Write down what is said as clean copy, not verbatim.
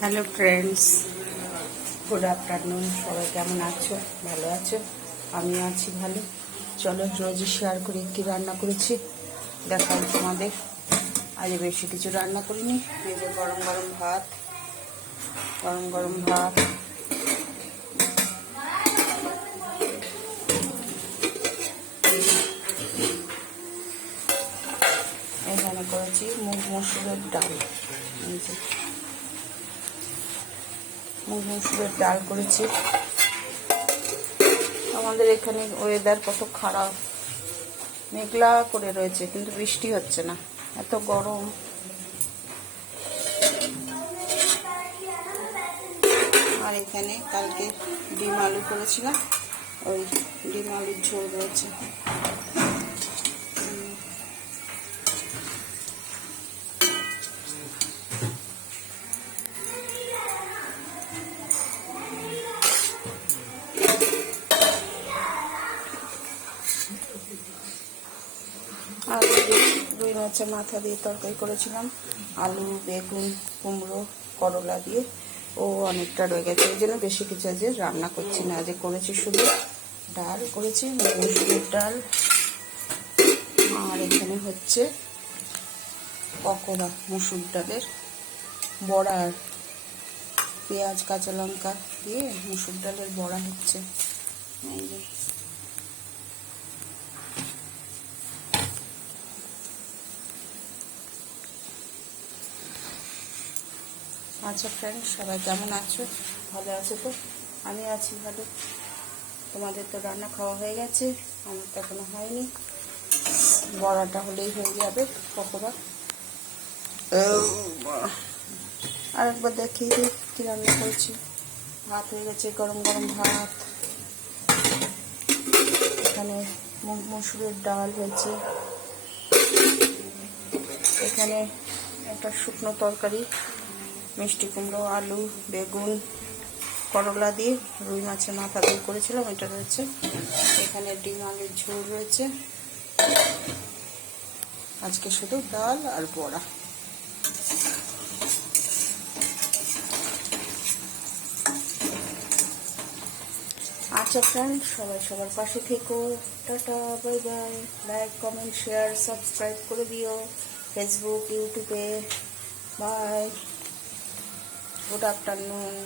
Hello friends, good afternoon. সবাই কেমন আছো? ভালো আছো? আমিও আছি ভালো। চলো রোজই শেয়ার করি কী রান্না করেছি, দেখাই তোমাদের। আজ বেশি কিছু রান্না করিনি। এই যে গরম গরম ভাত, এখানে করেছি মুগ মসুরের ডাল। এই যে মুগ মসুরের ডাল করেছি। আমাদের এখানে ওয়েদার কত খারাপ, মেঘলা করে রয়েছে কিন্তু বৃষ্টি হচ্ছে না, এত গরম। আর এখানে কালকে ডিম আলু করেছিলাম, ওই ডিম আলুর ঝোল রয়েছে। আর রুই মাছের মাথা দিয়ে তরকারি করেছিলাম, আলু, বেগুন, কুমড়ো, করলা দিয়ে। ও অনেকটা রয়ে গেছে, এই জন্য বেশি কিছু আজ রান্না করছি না। আজ করেছি শুধু ডাল করেছি, মসুরের ডাল। আর এখানে হচ্ছে পকোড়া, মসুর ডালের বড়া, পেঁয়াজ কাঁচা লঙ্কা দিয়ে মসুর ডালের বড়া হচ্ছে। এই যে আচ্ছা ফ্রেন্ডস, সবাই কেমন আছো? ভালো আছো তো? আমি আছি ভালো। তোমাদের তো রান্না খাওয়া হয়ে গেছে, আমার তো এখনো হয়নি। বড়াটা হলেই হয়ে যাবে পকোড়া। আর একবার দেখিয়ে দিই কী রান্না করেছি। ভাত হয়ে গেছে, গরম গরম ভাত। এখানে মুগ মসুরের ডাল হয়েছে। এখানে একটা শুকনো তরকারি, মিষ্টি কুমড়ো, আলু, বেগুন, করলা দিয়ে রুই মাছের মাথা দিয়ে করেছিলাম, এটা রয়েছে। এখানে ডিম আলুর ঝোল রয়েছে। আজকে শুধু ডাল আর বড়া। আচ্ছা ফ্রেন্ড, সবাই সবার পাশে থেকো। Tata, bye bye. Like, comment, share, subscribe করে দিও ফেসবুক, ইউটিউবে। Bye, good afternoon.